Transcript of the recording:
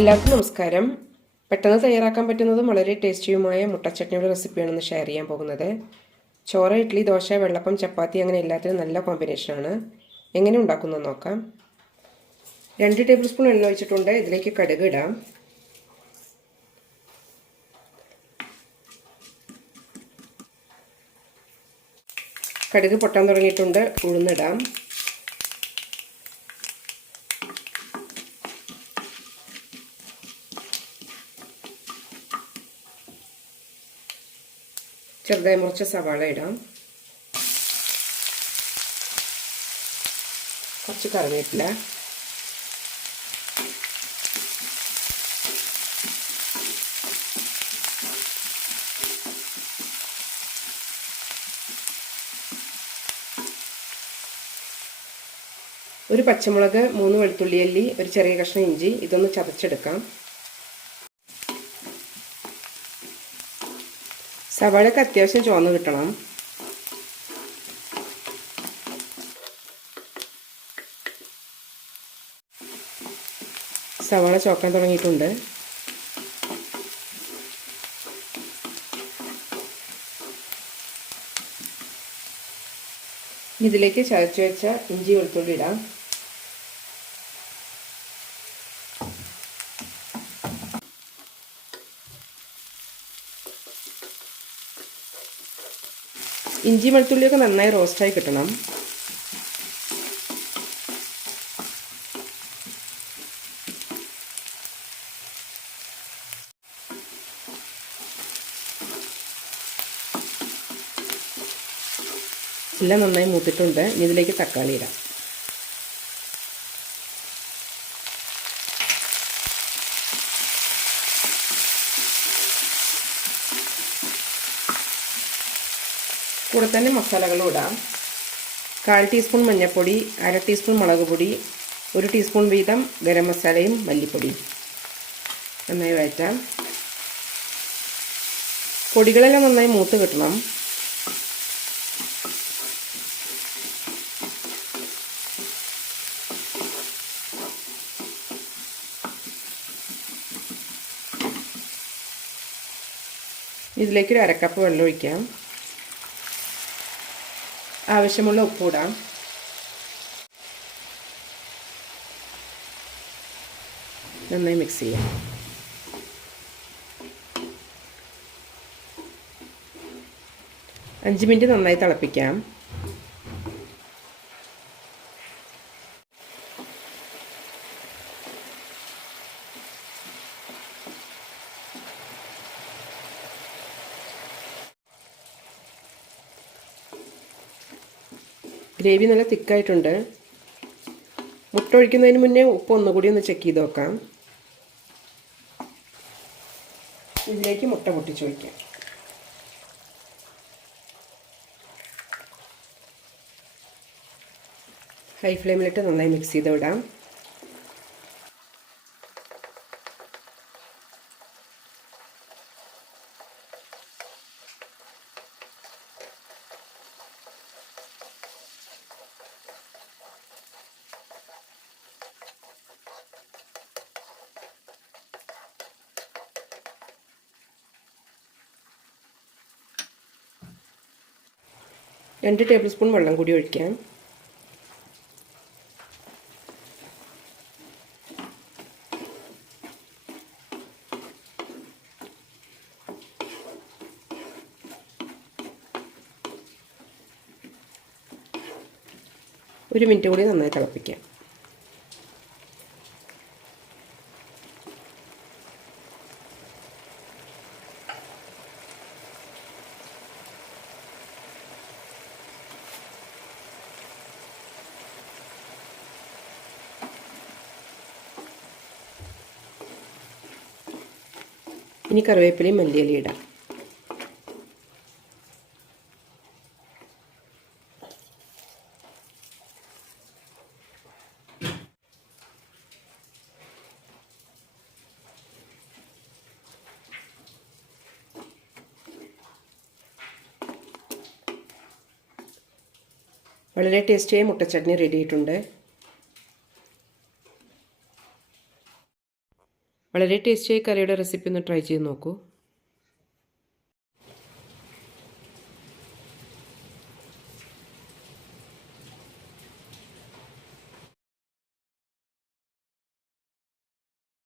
എല്ലാവർക്കും നമസ്കാരം. പെട്ടെന്ന് തയ്യാറാക്കാൻ പറ്റുന്നതും വളരെ ടേസ്റ്റിയുമായ മുട്ടച്ചട്നിയുടെ റെസിപ്പിയാണെന്ന് ഷെയർ ചെയ്യാൻ പോകുന്നത്. ചോറ് ഇഡ്ഡലി ദോശ വെള്ളപ്പം ചപ്പാത്തി അങ്ങനെ എല്ലാത്തിനും നല്ല കോമ്പിനേഷനാണ്. എങ്ങനെ ഉണ്ടാക്കുന്നത് നോക്കാം. രണ്ട് ടേബിൾ സ്പൂൺ എണ്ണ ഒഴിച്ചിട്ടുണ്ട്. ഇതിലേക്ക് കടുക് ഇടാം. കടുക് പൊട്ടാൻ തുടങ്ങിയിട്ടുണ്ട്. ഉഴുന്നിടാം ചെറുതായി മുറിച്ച സവാള ഇടാം. കുറച്ച് കറിവേപ്പില. ഒരു പച്ചമുളക് മൂന്ന് വെളുത്തുള്ളിയല്ലി ഒരു ചെറിയ കഷ്ണം ഇഞ്ചി ഇതൊന്ന് ചതച്ചെടുക്കാം. സവാളയൊക്കെ അത്യാവശ്യം ചുവന്ന് കിട്ടണം. സവാള ചോക്കാൻ തുടങ്ങിയിട്ടുണ്ട്. ഇതിലേക്ക് ചതച്ച് വെച്ച ഇഞ്ചി വെളുത്തുള്ളി ഇടാം. ഇഞ്ചി വെളുത്തുള്ളിയൊക്കെ നന്നായി റോസ്റ്റായി കിട്ടണം. എല്ലാം നന്നായി മൂത്തിട്ടുണ്ട്. ഇനി ഇതിലേക്ക് തക്കാളി ഇടാം. കൂടെ തന്നെ മസാലകളും ഇടാം. കാൽ ടീസ്പൂൺ മഞ്ഞൾപ്പൊടി അര ടീസ്പൂൺ മുളക് പൊടി ഒരു ടീസ്പൂൺ വീതം ഗരം മസാലയും മല്ലിപ്പൊടിയും നന്നായി വഴറ്റാം. പൊടികളെല്ലാം നന്നായി മൂത്ത് കിട്ടണം. ഇതിലേക്ക് ഒരു അരക്കപ്പ് വെള്ളം ഒഴിക്കാം. ആവശ്യമുള്ള ഉപ്പിടാം നന്നായി മിക്സ് ചെയ്യാം. അഞ്ച് മിനിറ്റ് നന്നായി തിളപ്പിക്കാം. ഗ്രേവി നല്ല തിക്കായിട്ടുണ്ട്. മുട്ട ഒഴിക്കുന്നതിന് മുന്നേ ഉപ്പ് ഒന്നുകൂടി ഒന്ന് ചെക്ക് ചെയ്ത് നോക്കാം. ഇതിലേക്ക് മുട്ട പൊട്ടിച്ച് വയ്ക്കാം ഹൈ ഫ്ലെയിമിലിട്ട് നന്നായി മിക്സ് ചെയ്ത് വിടാം. രണ്ട് ടേബിൾ സ്പൂൺ വെള്ളം കൂടി ഒഴിക്കാം. ഒരു മിനിറ്റ് കൂടി നന്നായി തിളപ്പിക്കാം. ഇനി കറിവേപ്പിലയും മല്ലിയിലയും ഇടാം. വളരെ ടേസ്റ്റിയായ മുട്ടച്ചട്നി റെഡി ആയിട്ടുണ്ട്. വളരെ ടേസ്റ്റിയായി കറിയുടെ റെസിപ്പി ഒന്ന് ട്രൈ ചെയ്ത് നോക്കൂ.